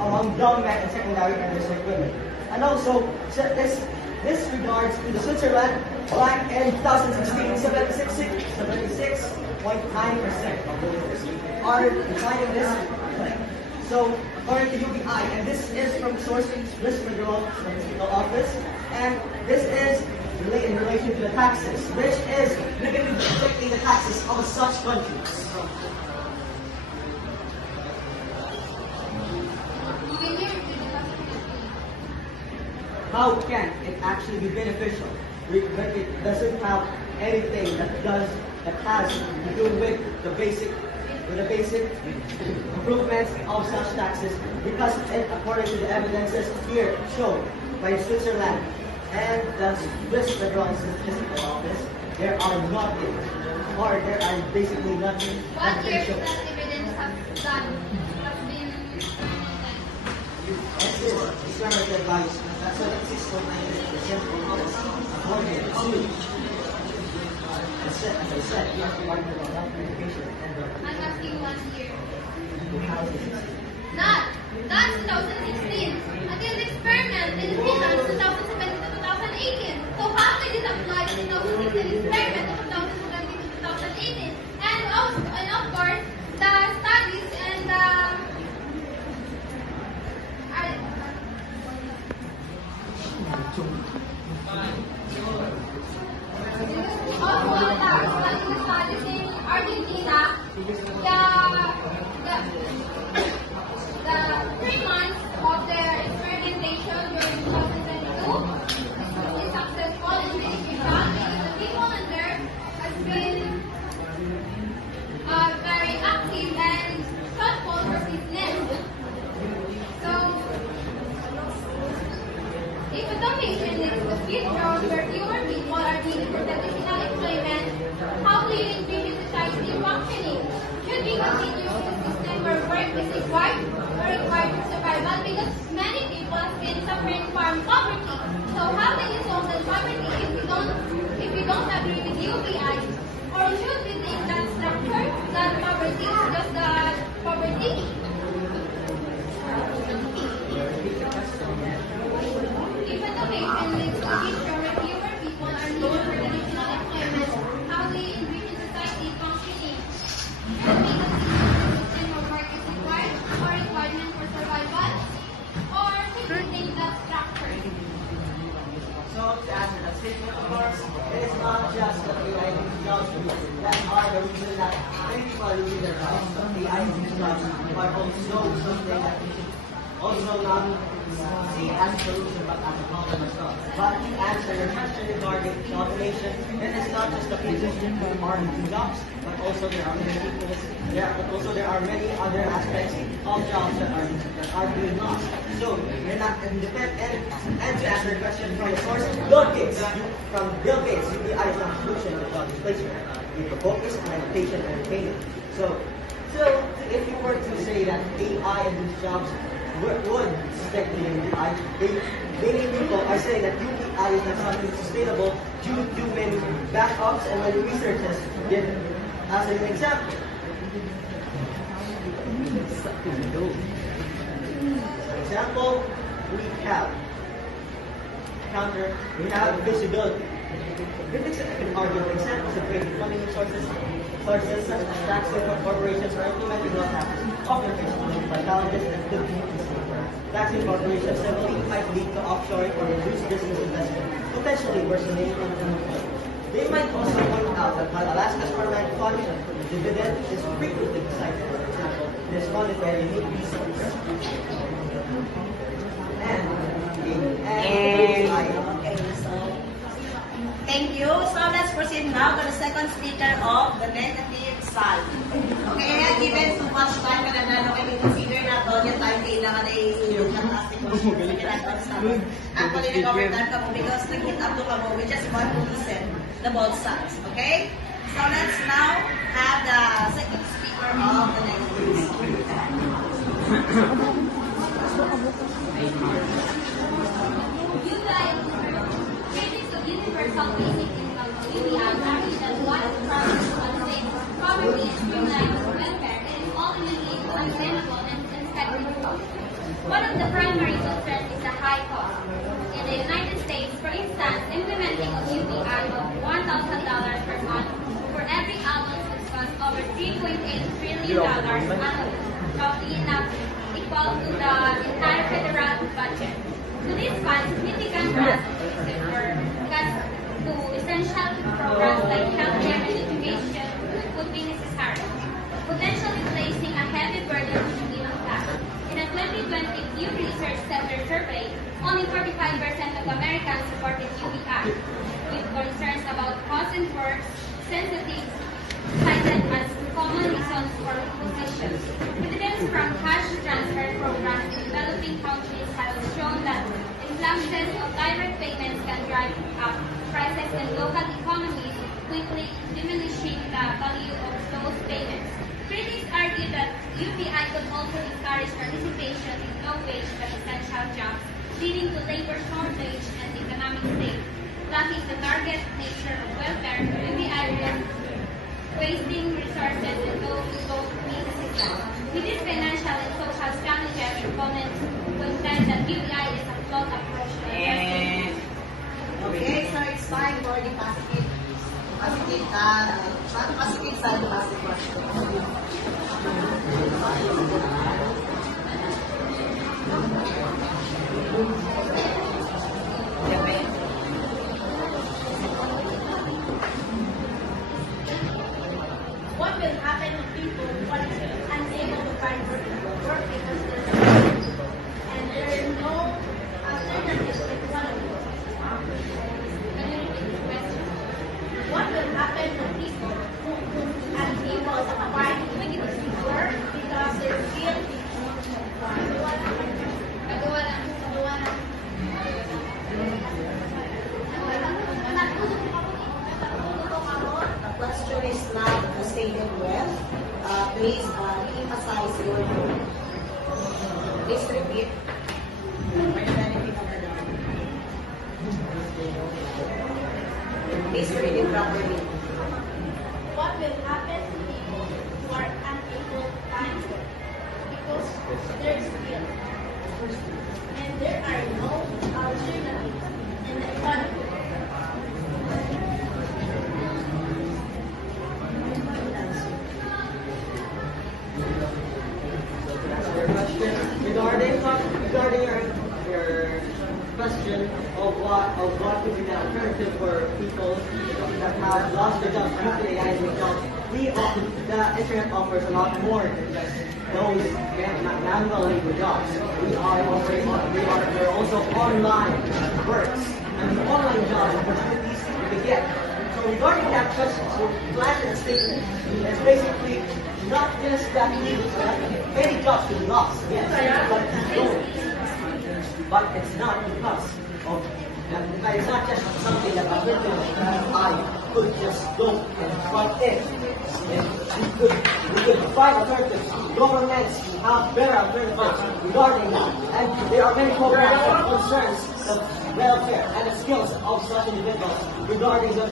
among young men in secondary and reserve women. And also, this regards to the Switzerland ranked in 2016, 76.9% of voters are declining this claim. So, according to UBI, and this is from sourcing Swiss Federal Statistical Office, and this is in relation to the taxes, which is negatively affecting the taxes of such countries. How can it actually be beneficial when it doesn't have anything that has to do with the basic improvements of such taxes? Because according to the evidences here shown by Switzerland and the Swiss Federal Statistical Office, there are nothing, or there are basically nothing. What years that evidence have been experimented by 76.9% of as I said, we have to argue about health education and I'm asking 1 year. 2016. That's 2016. Until the experiment in Finland, 2017 to 2018. So how did it apply to 2016 experiment to 2017 to 2018? And of course, the studies and the studies in Argentina, the 3 months of their experimentation during 2022 is successful and beneficial because the people in there has been very active and thoughtful for business. So, if automation leads to future where fewer people are needed for traditional employment, how do you envision society functioning? Should we continue with a system where work is required for survival? Because many people have been suffering from poverty. So how can you solve that poverty if we don't agree with UBI? Or should we think that structure, that poverty is just the poverty? If automation leads to future where fewer people are needed for traditional employment, how do you envision society functioning? And we consider a system where work is required or requirement for survival? Or should we think that structure? So to answer that statement, of course, it is not just the AI jobs that are the reason that many people are losing their jobs. The AI jobs are also something that we should also not see as a solution but as a problem as well. But to answer your question regarding automation, it is not just the people who are losing jobs, but also there are many people. There are many other aspects of jobs that are being lost. So you're not independent. And to answer your question from the source, Bill Gates, UBI is not a solution to job displacement. The focus on education and training. So if you were to say that AI and these jobs would stick to UBI, many people are saying that UBI is not something sustainable due to many backups and many researchers give as an example. For example, we have visibility. Critics can argue examples of creating funding sources such as taxes for corporations or implementing law taxes often face by challenges that could be taxing corporations simply might lead to offshoring or reduced business investment, potentially worsening unemployment. They might also point out that while Alaska's permanent fund dividend is frequently cited, for example, this fund is very unique resource. Thank you. So let's proceed now to the second speaker of the negative side. Okay, I have given too much time and then okay, consider na to yung time kailangan na i-yung actually, nag-cover time ka mo because nag-hit up to ka mo. We just want to listen the both sides. Okay? So let's now have the second speaker of the negative side. You guys, critics of universal basic income UBI argue that one of the problems of poverty is streamlined welfare and is ultimately untenable and unsustainable. One of the primary concerns is the high cost. In the United States, for instance, implementing a UBI of $1,000 per month for every adult would cost over $3.8 trillion annually, roughly enough equal to the entire federal budget. To this fund, significant grants were cut to essential programs like healthcare and education would be necessary, potentially placing a heavy burden on the middle class. In a 2020 Pew Research Center survey, only 45% of Americans supported UBI, with concerns about cost and work sensitive cited as common reasons for opposition. Evidence from cash transfer programs in developing countries has shown that influxes of direct payments can drive up prices in local economies, quickly diminishing the value of those payments. Critics argue that UBI could also encourage participation in low-wage but essential jobs, leading to labor shortage and economic state. Lacking the target nature of welfare, UBI risks wasting resources and go to both needs systems. With these financial and social challenges, opponents contend that UBI is a flawed approach to addressing. Okay, so it's time for the positive side of the question. What will happen to people who are unable to find work because and there is no alternative to economy? Can you repeat the question? What will happen to people who are unable to find work because they're still The question is not stated well. Please emphasize your word. Please repeat. Please read it properly. What will happen to people who are unable to find work because they're still and there are no alternatives in the economy? Regarding your question of what could be the alternative for people that have lost their jobs due to AI jobs, the internet offers a lot more than just those manual labor jobs. There are also online works and online job opportunities you can get. So regarding that question, plan and statement is basically not just that many jobs will be lost, yes, but it's not because of it's not just something that a person I could just go and plug in. We could find alternatives. Governments have better alternatives regarding that. And there are many programs that concerns the welfare and the skills of such individuals regarding the